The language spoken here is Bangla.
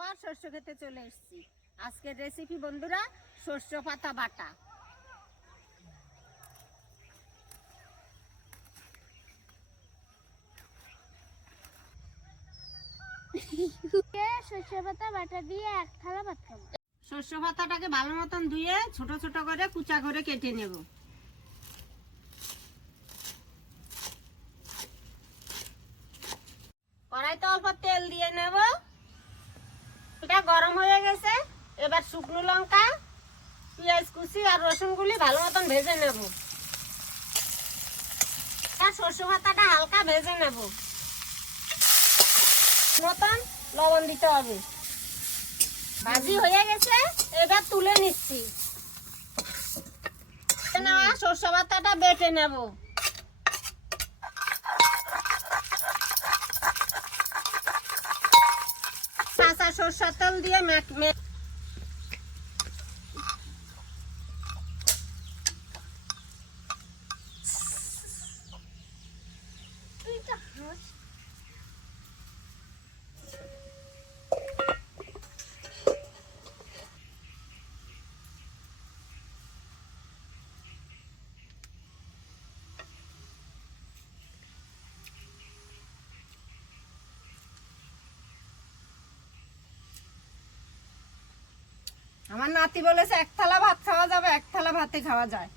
আবার শস্য খেতে চলে এসেছি। আজকের রেসিপি বন্ধুরা শস্য পাতা বাটা। শস্য পাতা বাটা দিয়ে এক থালা ভাত খাবো। শস্য পাতাটাকে ভালো মতন ধুয়ে ছোট ছোট করে কুচা করে কেটে নেব। কড়াইতে অল্প তেল দিয়ে নেব। এটা গরম হয়ে গেছে। এবার শুকনো লঙ্কা, পেঁয়াজ কুচি আর রসুনগুলি ভালো মতন ভেজে নেব। শস্য পাতাটা হালকা ভেজে নেব। মতন লবণ দিতে হবে। ভাজি হয়ে গেছে, এবার তুলে নিচ্ছি। শস্য পাতাটা বেটে নেব। কাঁচা সরষের তেল দিয়ে আমার নাতি বলেছে এক থালা ভাত খাওয়া যাবে, এক থালা ভাতে খাওয়া যায়।